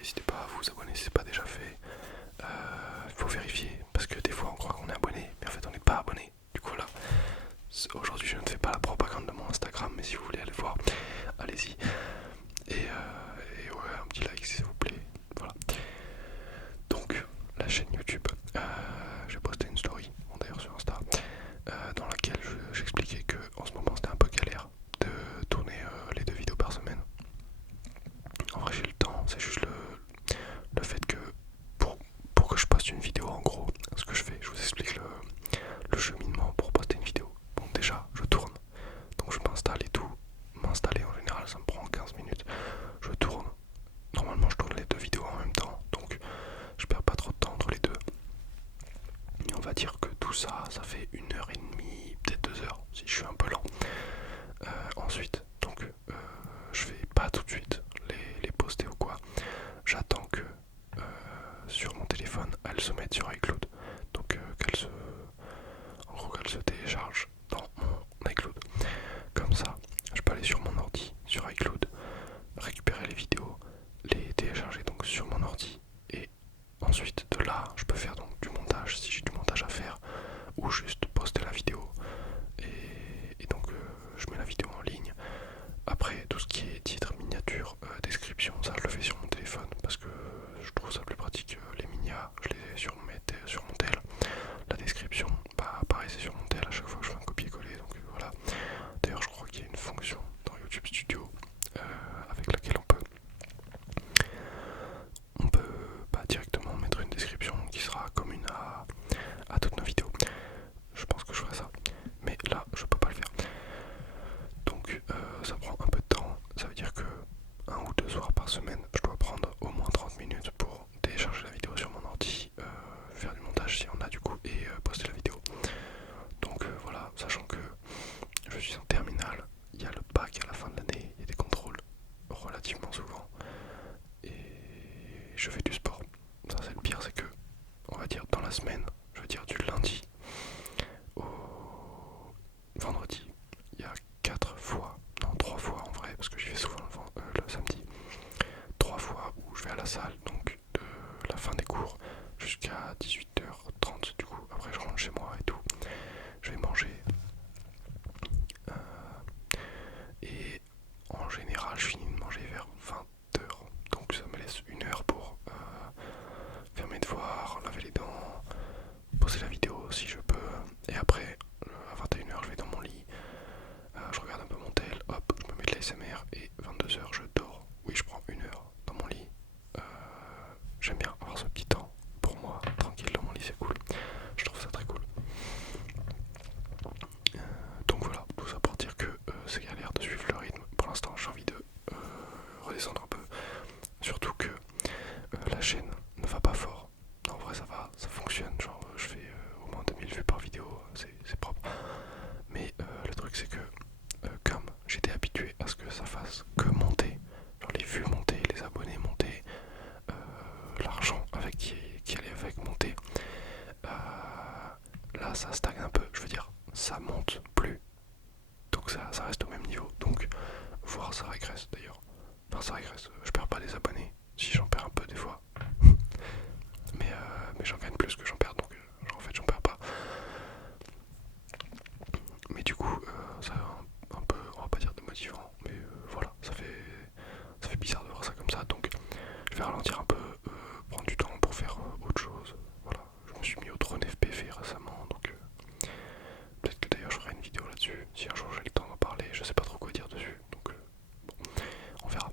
n'hésitez pas à vous abonner si ce n'est pas déjà fait. Il faut vérifier parce que des fois on croit qu'on est abonné, mais en fait on n'est pas abonné. Du coup là, aujourd'hui je ne fais pas la propagande de mon Instagram, mais si vous voulez aller voir, allez-y. Et ouais, un petit like s'il vous plaît. Voilà. Donc la chaîne YouTube, j'ai posté une story, bon, d'ailleurs sur Insta, dans laquelle j'expliquais que en ce moment c'était un peu galère de tourner les 2 vidéos par semaine. En vrai j'ai le temps, c'est juste le fait que pour que je poste une vidéo, en gros, ce que je fais, je vous explique le cheminement pour poster une vidéo. Bon, déjà je tourne, donc je m'installe et tout. M'installer en général ça me prend 15 minutes. Je tourne, normalement je tourne les 2 vidéos en même temps, donc je perds pas trop de temps entre les deux. Et on va dire que tout ça, ça fait 1h30, peut-être 2 heures si je suis un peu lent. Ensuite, donc je vais pas tout de suite les poster ou quoi. J'attends que sur mon téléphone elles se mettent sur iCloud. Donc qu'elles se téléchargent dans mon iCloud. Comme ça, je peux aller sur mon ordi, sur iCloud, récupérer les vidéos, les télécharger donc sur mon ordi. Et ensuite de là, je peux faire donc du montage si j'ai du montage à faire, ou juste poster la vidéo. Et donc je mets la vidéo en ligne. Après tout ce qui est titre, miniature, description, ça je le fais sur mon téléphone parce que je trouve ça plus pratique. Les minias, je les ai sur mon tel. La description, bah pareil c'est sur mon tel à chaque fois que je fais un copier-coller, donc voilà. D'ailleurs je crois qu'il y a une fonction dans YouTube Studio avec laquelle on peut directement mettre une description qui sera commune à toutes nos vidéos. Je pense que je ferai ça, mais là je peux pas le faire. Donc ça prend un peu de temps, ça veut dire que 1 ou 2 soirs par semaine, je dois prendre au moins 30 minutes pour télécharger la vidéo sur mon ordi, faire du montage si on a du coup, et poster la vidéo. Donc voilà, sachant que je suis en terminale, il y a le bac à la fin de l'année, il y a des contrôles relativement souvent, et je fais du sport. Ça c'est le pire, c'est que, on va dire dans la semaine, je veux dire du lundi au vendredi, il y a 4 fois, non 3 fois en vrai, parce que j'y vais souvent le samedi, 3 fois où je vais à la salle, donc de la fin des cours jusqu'à 18h30, du coup après je rentre chez moi et tout, je vais manger, et en général je finis de manger vers 20h, donc ça me laisse 1 heure pour faire mes devoirs, laver les dents, poser la vidéo si je peux, et après à 21h je vais dans mon lit, je regarde un peu mon tel, hop, je me mets de l'ASMR, et 22h je dors. Oui, je prends 1 heure dans mon lit. J'aime bien avoir ce petit temps pour moi, tranquille dans mon lit, c'est cool. Je trouve ça très cool. Donc voilà, tout ça pour dire que c'est galère de suivre le rythme. Pour l'instant, j'ai envie de redescendre un peu. Surtout que la chaîne ne va pas fort. En vrai, ça va, ça fonctionne. Genre, je fais au moins 2000 vues par vidéo, c'est propre. Mais le truc, c'est que comme j'étais habitué à ce que ça fasse que monter, genre les vues monter, les abonnés monter, l'argent avec qui allait avec monter, là ça stagne un peu, je veux dire ça monte plus, donc ça reste au même niveau, donc voire ça régresse d'ailleurs, enfin ça régresse, je perds pas des abonnés, si j'en perds un peu des fois, mais j'en gagne plus que j'en perds, donc genre, en fait j'en perds pas. Mais du coup, ça un peu, on va pas dire démotivant, mais voilà, ça fait bizarre de voir ça comme ça, donc je vais ralentir un peu, prendre du temps pour faire autre chose. Voilà, je me suis mis au drone FPV récemment, donc peut-être que d'ailleurs je ferai une vidéo là-dessus, si un jour j'ai le temps d'en parler, je sais pas trop quoi dire dessus, donc bon, on verra.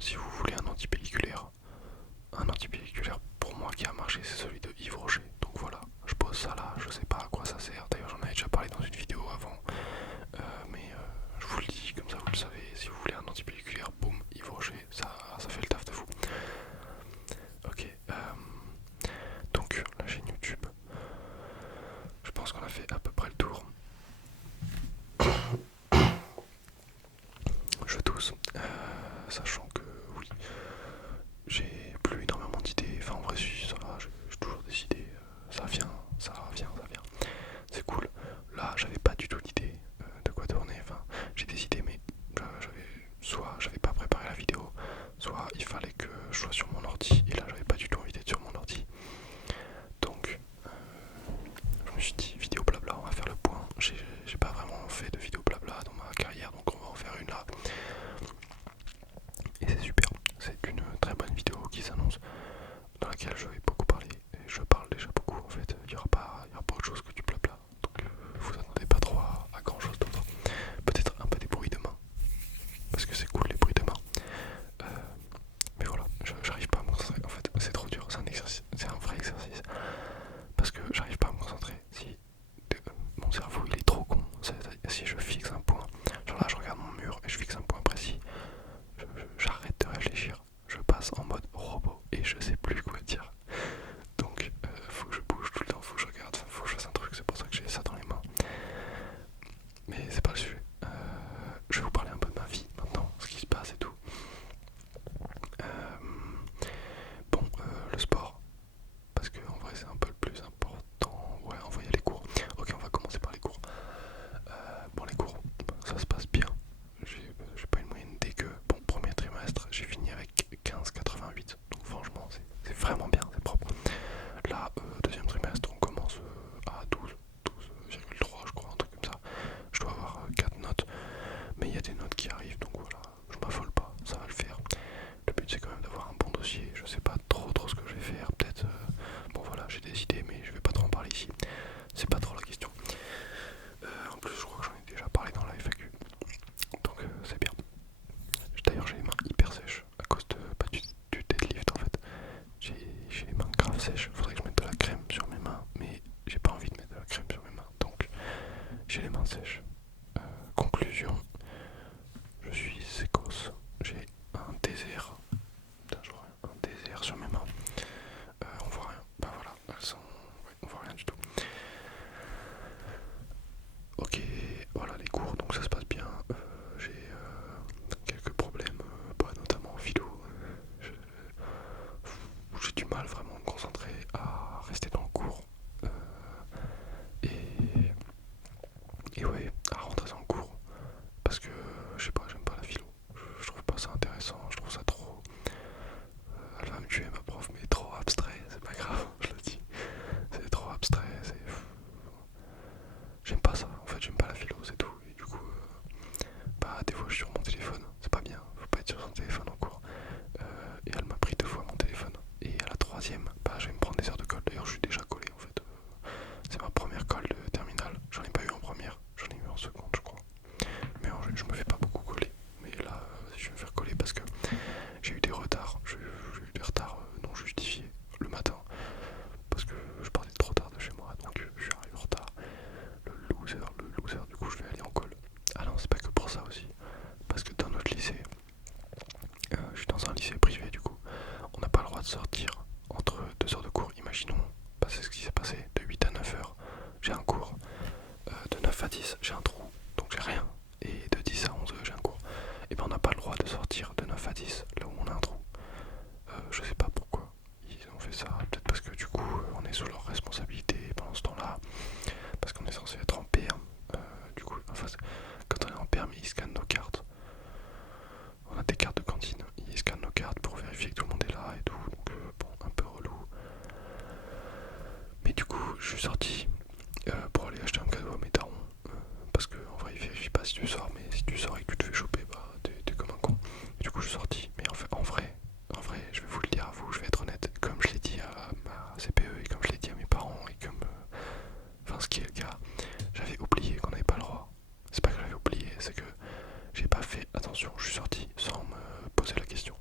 si vous voulez un antipelliculaire pour moi qui a marché, c'est celui de Yves Rocher. Donc voilà, je pose ça là, je sais pas à quoi ça sert. D'ailleurs, j'en avais déjà parlé dans une vidéo avant, mais je vous le dis, comme ça vous le savez. Si vous voulez un antipelliculaire, boum, Yves Rocher, ça fait le taf de vous. Ok, donc la chaîne YouTube, je pense qu'on a fait à peu près le tour. Je tousse, sachant que oui, j'ai plus énormément d'idées. Enfin, en vrai, si ça va, j'ai toujours des idées. Ça vient, ça vient, ça vient. C'est cool. Là, j'avais pas du tout d'idée de quoi tourner. Enfin, j'ai des idées, mais soit j'avais pas préparé la vidéo, soit il fallait que je sois sur mon ordi. Et là, j'avais pas du tout envie d'être sur mon ordi. Donc, je me suis dit, vidéo blabla, on va faire le point. J'ai pas vraiment fait de vidéo blabla dans ma carrière, donc on va en faire une là. Et c'est super. C'est une très bonne vidéo qui s'annonce, dans laquelle je vais beaucoup parler. Et je parle déjà beaucoup en fait. Il y aura pas autre chose que du blabla. Donc vous attendez pas trop à grand chose d'autre. Peut-être un peu des bruits de main. Parce que c'est cool les bruits de main. Mais voilà, j'arrive pas à me concentrer. En fait, c'est trop dur. C'est un exercice. C'est un vrai exercice. Parce que j'arrive pas à me concentrer. Si mon cerveau il est trop con. Si je fixe un point. Genre là je regarde mon mur et je fixe un point précis. J'arrête de réfléchir. Je passe en mode robot et je sais plus quoi dire. Donc faut que je bouge tout le temps, faut que je regarde, faut que je fasse un truc, c'est pour ça que j'ai ça dans les mains. Mais c'est pas le sujet. Je vais vous parler un peu de ma vie maintenant, ce qui se passe et tout. Le sport, parce que en vrai c'est un peu le plus important. Ouais, on va y aller cours. Ok, on va commencer par les cours. Bon, les cours, ça se passe bien. J'ai pas une moyenne dégueu. Bon, premier trimestre, j'ai fini avec 15,88. Donc franchement, c'est vraiment bien, c'est propre. Là, deuxième trimestre, on commence à 12,3 je crois, un truc comme ça. Je dois avoir 4 notes, mais il y a des notes qui arrivent, donc voilà, je m'affole pas, ça va le faire. Le but c'est quand même d'avoir un bon dossier, je sais pas trop ce que je vais faire, peut-être... bon voilà, j'ai des idées, mais je vais pas trop en parler ici, c'est pas trop la question. En plus, je crois que j'en ai déjà parlé dans la FAQ, donc c'est bien. D'ailleurs, j'ai les mains hyper sèches à cause du deadlift en fait. J'ai les mains grave sèches, faudrait que je mette de la crème sur mes mains, mais j'ai pas envie de mettre de la crème sur mes mains, donc j'ai les mains sèches. Conclusion, je suis sécos, j'ai un désert. Putain, je vois un désert sur mes mains. On voit rien, bah voilà, elles sont... ouais, on voit rien du tout. Ok, voilà les cours, donc ça se passe bien. J'ai quelques problèmes, notamment en philo. J'ai du mal vraiment à me concentrer, à rester dans le cours. Et ouais, à rentrer dans le cours. Parce que, je sais pas, j'aime pas la philo. Je trouve pas ça intéressant, je trouve ça trop... elle va me tuer ma prof, mais trop abstrait, c'est pas grave, je le dis. C'est trop abstrait, j'aime pas ça, en fait j'aime pas la philo, c'est tout. Et du coup, bah des fois je suis sur mon téléphone, c'est pas bien, faut pas être sur son téléphone en cours. Et elle m'a pris 2 fois mon téléphone. Et à la troisième, bah je vais me prendre des heures de colle. D'ailleurs je suis déjà collé en fait. C'est ma première colle de terminale. J'en ai pas eu en première, j'en ai eu en seconde je crois. Mais je me fais pas beaucoup coller. Mais là je vais me faire coller parce que j'ai eu des retards. J'ai eu des retards non justifiés le matin. Parce que je partais trop tard de chez moi. Donc je suis arrivé en retard. Le loser, du coup je vais aller en colle. Ah non, c'est pas que pour ça aussi. Parce que dans notre lycée, je suis dans un lycée privé du coup, on n'a pas le droit de sortir entre 2 heures de cours. Imaginons, bah, c'est ce qui s'est passé, de 8 à 9 heures, j'ai un cours, de 9 à 10 j'ai un trou, donc j'ai rien, et de 10 à 11 j'ai un cours. Et ben on n'a pas le droit de sortir de 9 à 10 là où on a un trou. Je sais pas pourquoi ils ont fait ça, peut-être parce que du coup on est sous leur responsabilité pendant ce temps-là, parce qu'on est censé être en perm. Du coup, enfin, quand on est en perm, ils scannent nos cartes. On a des cartes de cantine, ils scannent nos cartes pour vérifier que tout le monde est là et tout, donc bon, un peu relou. Mais du coup, je suis sorti pour aller acheter un cadeau à mes darons, parce qu'en vrai, ils vérifient pas si tu sors, mais si tu sors et que tu te fais choper, bah t'es comme un con. Et du coup, je suis sorti, mais en vrai, je vais vous le dire à vous, je vais être honnête, comme je l'ai dit à ma CPE et comme je l'ai dit à mes parents et comme... enfin, ce qui est le cas, j'avais oublié qu'on n'avait pas le droit. C'est pas que j'avais oublié, c'est que j'ai pas fait attention, je suis sorti sans me poser la question.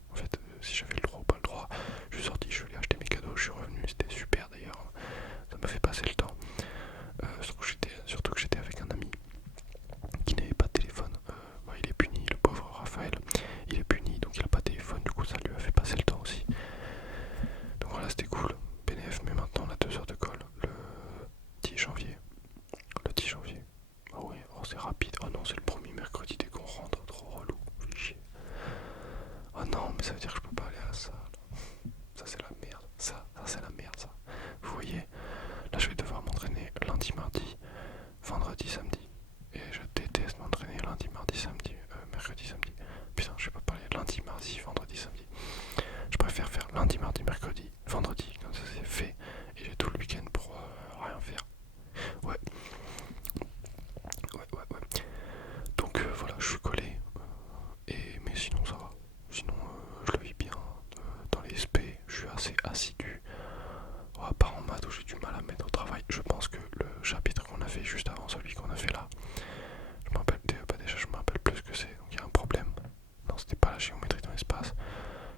pas la géométrie dans l'espace,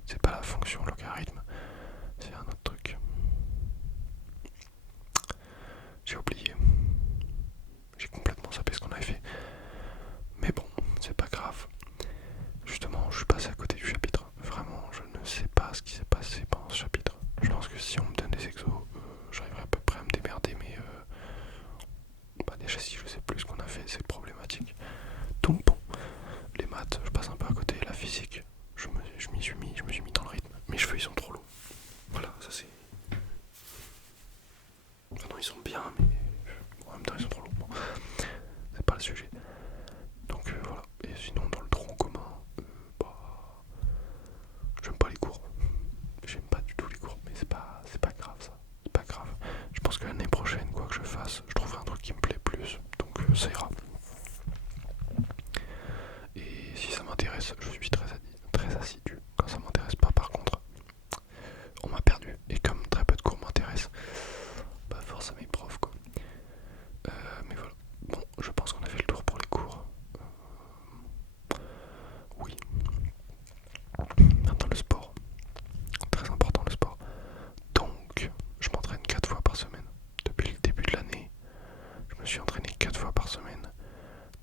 c'est pas la fonction logarithme, c'est un autre truc. J'ai oublié. J'ai complètement zappé ce qu'on avait fait. Mais bon, c'est pas grave. Justement, je suis passé à côté du chapitre. Vraiment, je ne sais pas ce qui s'est passé pendant ce chapitre. Je pense que si on me donne des exos, j'arriverai à peu près à me démerder, mais bah déjà si je sais plus ce qu'on a fait, c'est problématique. Donc bon, les maths, je passe un peu à côté. La physique, je me suis mis dans le rythme. Mes cheveux, ils sont trop longs. Voilà, ça c'est... Enfin non, ils sont bien, mais en même temps, ils sont trop longs. Bon, c'est pas le sujet. Donc voilà. Et sinon, dans le tronc commun, bah... j'aime pas les cours. J'aime pas du tout les cours, mais c'est pas grave ça. C'est pas grave. Je pense que l'année prochaine, quoi que je fasse, je trouverai un truc qui me plaît plus. Donc ça ira. Et si ça m'intéresse, je suis très assidu. Quand ça m'intéresse pas, par contre, on m'a perdu. Et comme très peu de cours m'intéressent, bah force à mes profs quoi. Mais voilà. Bon, je pense qu'on a fait le tour pour les cours. Oui. Maintenant le sport. Très important le sport. Donc, je m'entraîne 4 fois par semaine. Depuis le début de l'année, je me suis entraîné 4 fois par semaine.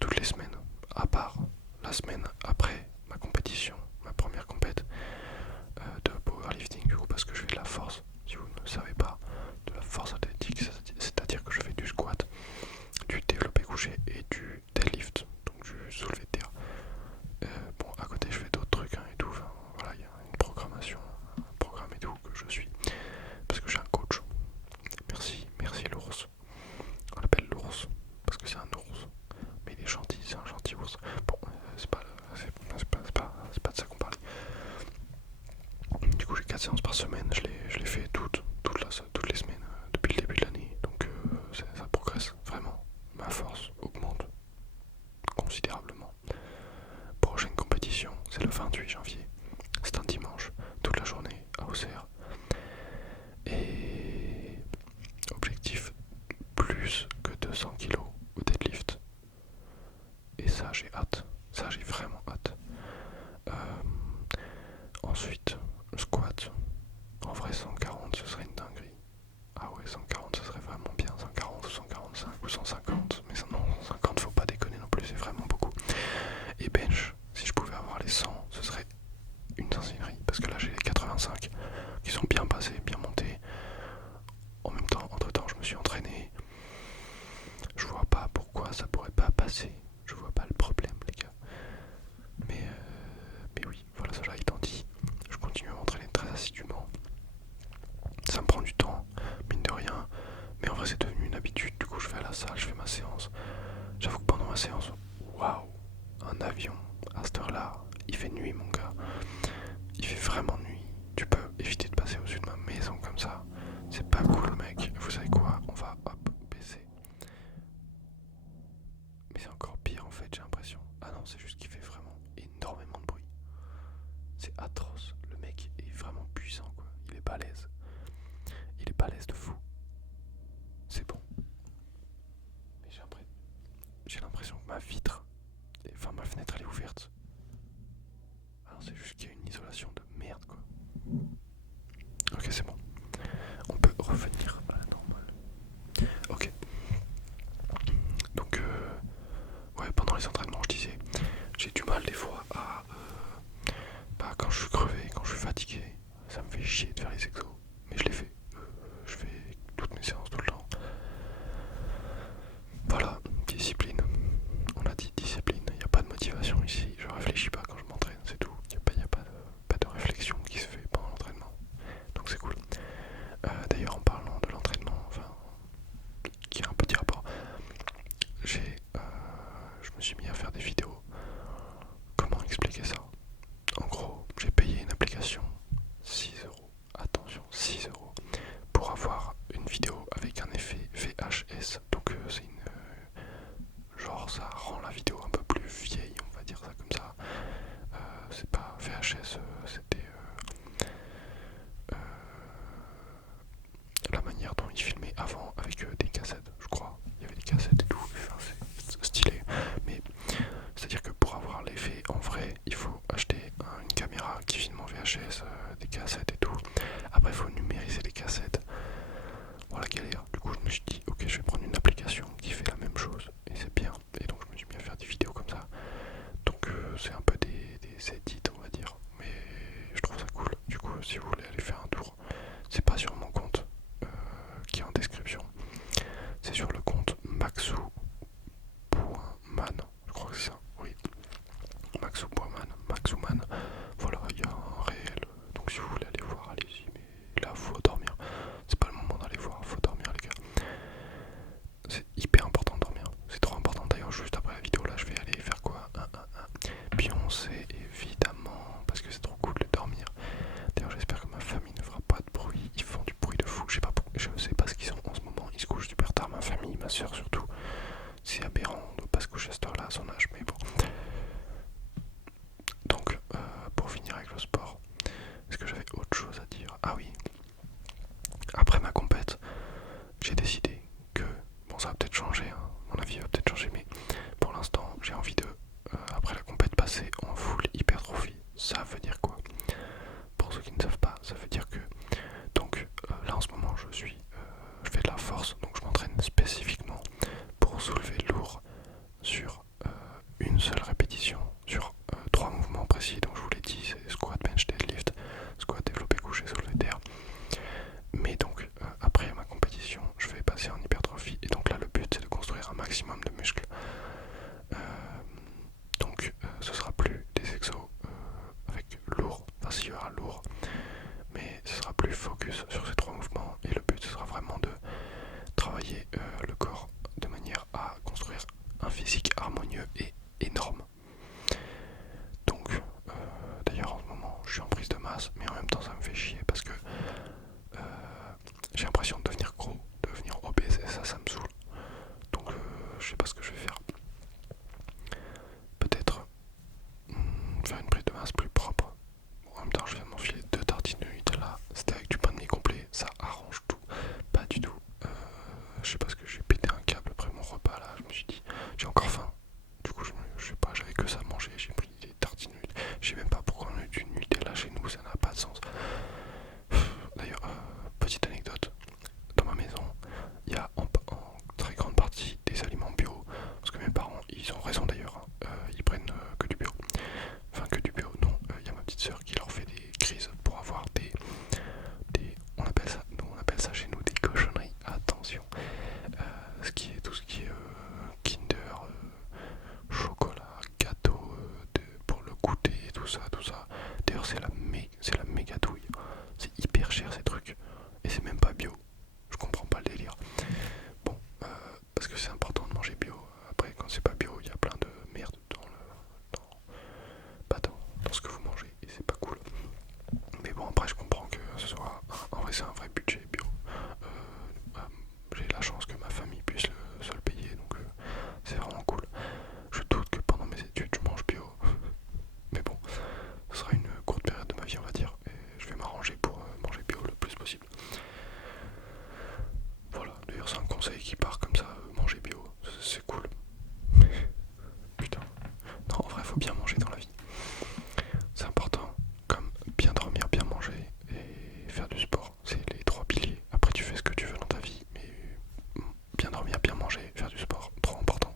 Toutes les semaines. À part la semaine après ma compétition, ma première compète de powerlifting, du coup, parce que je fais de la force. Si vous ne savez pas, de la force athlétique, c'est-à-dire que je fais du squat, du développé couché et du deadlift, donc du soulevé de terre. Bon, à côté, je fais d'autres trucs et tout. Enfin, voilà, il y a une programmation, un programme et tout que je suis, parce que j'ai un coach. Merci l'ours. On l'appelle l'ours parce que c'est un ours, mais il est gentil, c'est un gentil ours. Bon, c'est pas de ça qu'on parle. Du coup, j'ai 4 séances par semaine, je les fais toutes les semaines depuis le début de l'année, donc ça progresse vraiment. Ma force augmente considérablement. Prochaine compétition, c'est le 28 janvier. C'est un dimanche, toute la journée à Auxerre. Et objectif, plus que 200 kg au deadlift. Et ça, j'ai hâte. Ça, j'ai vraiment hâte. Ensuite, squat. En vrai, 140, ce serait une dinguerie. Ah ouais, 140, ce serait vraiment bien. 140 ou 145 ou 150. Mais non, 150, faut pas déconner non plus, c'est vraiment beaucoup. Et bench, si je pouvais avoir les 100, ce serait une dinguerie. Parce que là, j'ai les 85 qui sont bien passés, bien montés. En même temps, entre temps, je me suis entraîné. Je vois pas pourquoi ça pourrait pas passer. Je vois pas le problème, les gars. Mais oui, voilà, cela étant dit, je continue à m'entraîner très assidûment. Ça me prend du temps, mine de rien. Mais en vrai, c'est devenu une habitude. Du coup, je vais à la salle, je fais ma séance. J'avoue que pendant ma séance, waouh, un avion à cette heure-là, il fait nuit, mon gars. Il fait vraiment nuit. Tu peux éviter de passer au-dessus de ma maison comme ça. C'est pas cool, mec. Vous savez quoi? On va, hop, baisser. Mais c'est encore pire, en fait, j'ai l'impression. Ah non, c'est juste qu'il fait vraiment énormément de bruit. C'est atroce. Le mec est vraiment puissant, quoi. Il est balèze. Il est balèze de fou. C'est bon. Mais j'ai l'impression que ma vitre, enfin ma fenêtre, elle est ouverte. Alors c'est juste qu'il y a une isolation de merde, quoi. Ok, c'est bon. On peut revenir à la normale. Ok. Donc, ouais, pendant les entraînements, je disais, j'ai du mal des fois à... bah, quand je suis crevé, quand je suis fatigué, ça me fait chier de faire les exos. Mais je les fais. Je fais toutes mes séances tout le temps. Voilà, discipline. On a dit discipline, il n'y a pas de motivation ici. Je réfléchis pas quand je m'entraîne, c'est tout. Il n'y a pas de réflexion qui se fait pendant l'entraînement. Donc c'est cool. D'ailleurs, en parlant de l'entraînement, enfin, qui a un petit rapport, je me suis mis à faire des vidéos. Comment expliquer ça? En gros, j'ai payé une application 6 euros. Attention, 6 euros. Pour avoir une vidéo avec un effet VHS. Donc c'est une... genre ça rend la vidéo un peu plus vieille, on va dire ça comme ça. C'est pas VHS, c'était... la manière dont ils filmaient avant avec des cassettes, je crois. Il y avait des cassettes et tout, enfin, c'est stylé. Mais c'est-à-dire que pour avoir l'effet en vrai, il faut acheter VHS, des cassettes et tout. Après, il faut numériser les cassettes. Voilà, galère. Du coup, je me suis dit, ok, je vais prendre une application qui fait la même chose et c'est bien. Et donc, je me suis mis à faire des vidéos comme ça. Donc, c'est un peu des edits, on va dire. Mais je trouve ça cool. Du coup, si vous voulez aller faire un tour, c'est pas sur mon compte qui est en description. C'est sur le compte maxou.man. Je crois que c'est ça, oui. Maxou.man, Maxouman. Voilà, il y a un réel. Donc si vous voulez aller voir, allez-y. Mais là, faut dormir. C'est pas le moment d'aller voir, faut dormir, les gars. C'est hyper important de dormir. C'est trop important. D'ailleurs, juste après la vidéo, là, je vais aller faire quoi? Pioncer, évidemment. Parce que c'est trop cool de dormir. D'ailleurs, j'espère que ma famille ne fera pas de bruit. Ils font du bruit de fou. Je sais pas ce qu'ils ont en ce moment. Ils se couchent super tard, ma famille, ma soeur surtout. C'est aberrant, on ne doit pas se coucher à cette heure-là à son âge, mais bon. Donc, pour finir avec le sport, est-ce que j'avais autre chose à dire? Ah oui, après ma compète, j'ai décidé que, bon ça va peut-être changer, hein, mon avis va peut-être changer, mais pour l'instant j'ai envie de, après la compète, passer en full hypertrophie. Ça veut dire quoi? Pour ceux qui ne savent pas, ça veut dire que, donc là en ce moment je fais de la force, donc je m'entraîne spécifiquement pour soulever lourd sur une seule répétition, sur 3 mouvements précis. Donc je vous l'ai dit, c'est squat, bench, deadlift, squat, développé, couché, soulevé terre. Mais donc après ma compétition, je vais passer en hypertrophie et donc là le but c'est de construire un maximum de muscles. Donc ce sera plus des exos avec lourd, enfin s'il y aura lourd, mais ce sera plus focus sur ces 3 mouvements et le but ce sera vraiment de travailler le corps de manière à construire un physique harmonieux et énorme. Donc d'ailleurs en ce moment je suis en prise de masse, mais en même temps ça me fait chier parce que j'ai l'impression de devenir gros, de devenir obèse et ça me saoule. Donc je sais pas ce que je vais faire. Peut-être faire une prise de masse plus propre. Bon, en même temps je viens de m'enfiler 2 tartines de nuit là, c'était avec du pain de mie complet, ça arrange tout. Pas du tout. Je sais pas ce que j'ai pété un câble après mon repas là, je me suis dit j'ai encore faim. Du coup je sais pas, j'avais que ça à manger, j'ai pris des tartines de nuit. Je sais même pas pourquoi on a du Nutella chez nous, ça n'a pas de sens. D'ailleurs, petite anecdote, dans ma maison, il y a en très grande partie des aliments bio, parce que mes parents, ils ont raison d'ailleurs, hein, ils prennent que du bio. Enfin que du bio, non, il y a ma petite soeur qui leur fait des crises pour avoir on appelle ça chez nous des cochonneries, attention. Tout ce qui est Kinder, chocolat, gâteau, pour le goûter, tout ça. D'ailleurs c'est la méga douille. C'est hyper cher ces trucs. Et c'est même pas bio. Je comprends pas le délire. Bon, parce que c'est important de manger bio. Après quand c'est pas bio, il y a plein de merde dans ce que vous mangez. Et c'est pas cool. Mais bon après je comprends que ce soit. En vrai c'est un vrai budget bio. J'ai la chance que ma famille puisse se le payer. Donc c'est vraiment cool. Je doute que pendant mes études je mange bio. Mais bon, ce sera une courte période de ma vie on va dire. Et je vais m'arranger pour manger bio le plus possible. Voilà, d'ailleurs c'est un conseil qui part comme ça, manger bio, c'est cool. Putain. Non, en vrai faut bien manger dans la vie. C'est important, comme bien dormir, bien manger et faire du sport. C'est les 3 piliers. Après tu fais ce que tu veux dans ta vie, mais bien dormir, bien manger, faire du sport, trop important.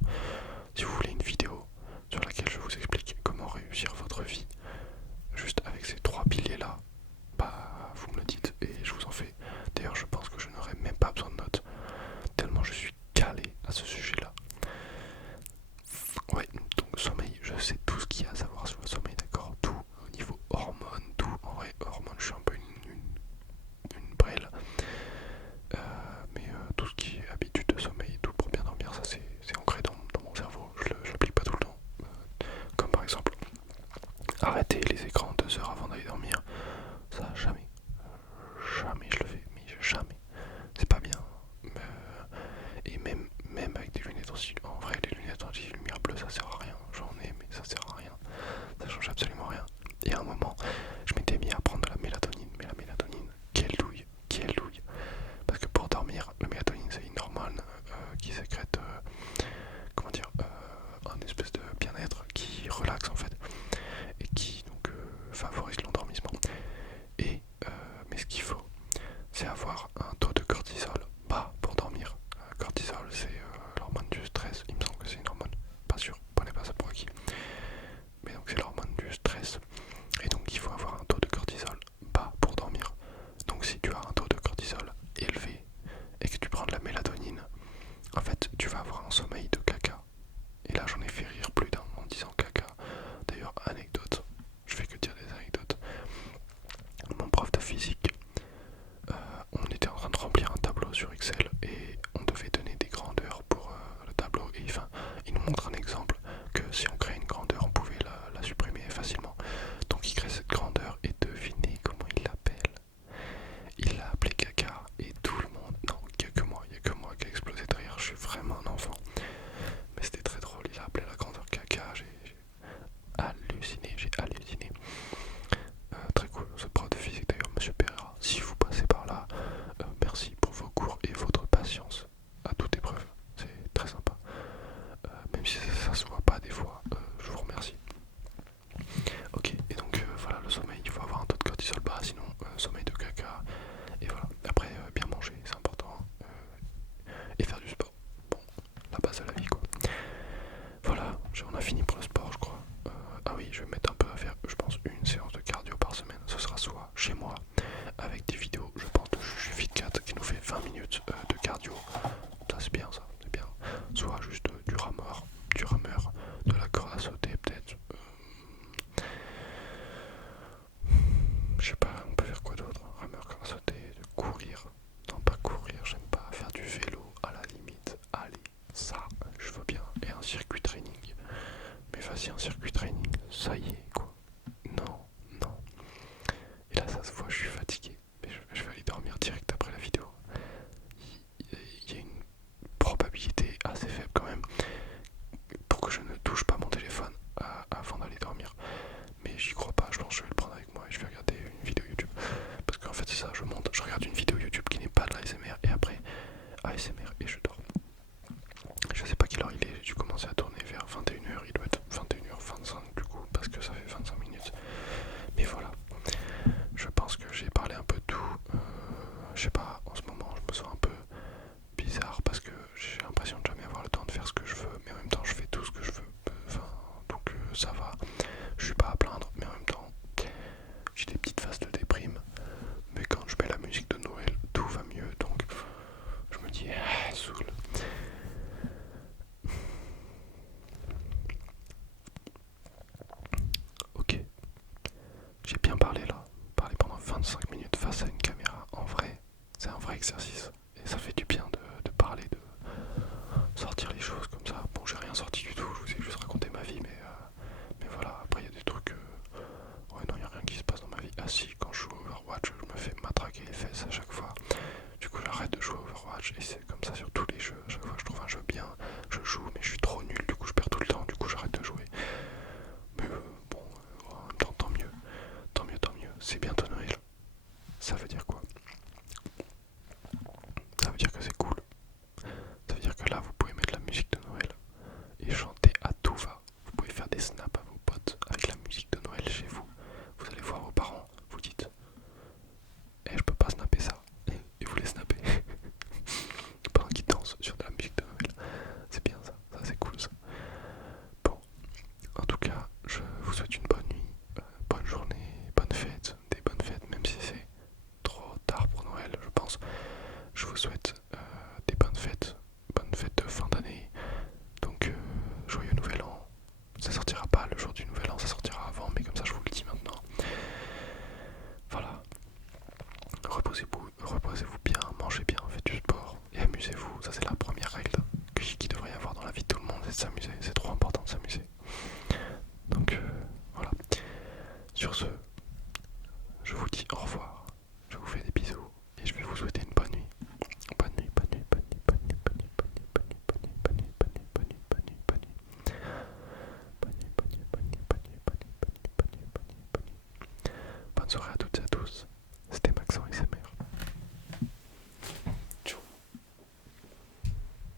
Si vous voulez une vidéo sur laquelle je vous explique comment réussir votre vie, juste avec ces 3 piliers là, bah vous me le dites et je vous en fais. D'ailleurs je pense que je n'aurai même pas besoin de notes, tellement je suis calé à ce sujet là. Ouais, donc sommeil, je sais tout ce qu'il y a à savoir sur le sommeil, d'accord. Tout au niveau hormones, tout. En vrai, hormones, je suis un peu une brêle. Mais tout ce qui est habitude de sommeil et tout pour bien dormir, ça c'est ancré dans mon cerveau. Je l'applique pas tout le temps. Comme par exemple, arrêter les écrans 2 heures avant d'aller dormir. Ça, jamais. Jamais je le fais, mais jamais. C'est pas bien. Et même avec des lunettes en vrai, les lunettes anti-lumière bleue, ça sert à rien. J'en ai, mais ça sert à rien. Ça change absolument rien. Et à un moment, je m'étais mis à prendre de la mélatonine. Mais la mélatonine, quelle douille. Parce que pour dormir, la mélatonine, c'est une hormone qui sécrète, un espèce de bien-être qui relaxe en fait. Et qui donc favorise l'endormissement. J'ai bien parlé là. Parler pendant 25 minutes face à une caméra, en vrai, c'est un vrai exercice. Et ça fait du bien de parler, de sortir les choses comme ça. Bon, j'ai rien sorti du tout, je vous ai juste raconté ma vie, mais voilà, après il y a des trucs. Ouais, non, il n'y a rien qui se passe dans ma vie. Ah si, quand je joue à Overwatch, je me fais matraquer les fesses à chaque fois. Du coup, j'arrête de jouer à Overwatch et c'est comme ça sur tous les jeux. À chaque fois que je trouve un jeu bien, je joue, mais je suis trop nul, du coup, je perds tout le temps, du coup, j'arrête de jouer. Mais bon, en même temps, tant mieux, tant mieux, tant mieux. C'est bientôt Noël. Ça veut dire quoi? Ça veut dire que c'est cool. Ça veut dire que là, vous pouvez mettre la musique de Noël et chanter à tout va. Vous pouvez faire des snaps à vos potes avec la musique de Noël chez vous. Vous allez voir vos parents, vous dites je peux pas snapper ça. Et vous les snappez pendant qu'ils dansent sur de la musique de Noël. C'est bien ça, ça c'est cool ça. Bon, en tout cas, je vous souhaite une bonne nuit, bonne journée, bonne fête, des bonnes fêtes, même si c'est trop tard pour Noël, je pense. Je vous souhaite des bonnes fêtes de fin d'année. Donc, joyeux nouvel an. Ça sortira pas le jour du nouvel an, ça sortira avant, mais comme ça je vous le dis maintenant. Voilà. Reposez-vous bien, mangez bien, faites du sport et amusez-vous. Ça c'est la première règle qu'il devrait y avoir dans la vie de tout le monde, c'est de s'amuser. C'est trop important de s'amuser. Donc voilà. Sur ce, je vous dis au revoir. Je vous fais des bisous et je vais vous souhaiter une bonne nuit. Bonne nuit, bonne nuit, bonne nuit, bonne nuit, bonne nuit, bonne nuit, bonne nuit, bonne nuit, bonne nuit, bonne nuit, bonne nuit, bonne nuit, bonne nuit. Bonne nuit, bonne nuit, bonne nuit, bonne nuit, bonne nuit, bonne nuit, bonne nuit, bonne nuit. Bonne soirée à toutes.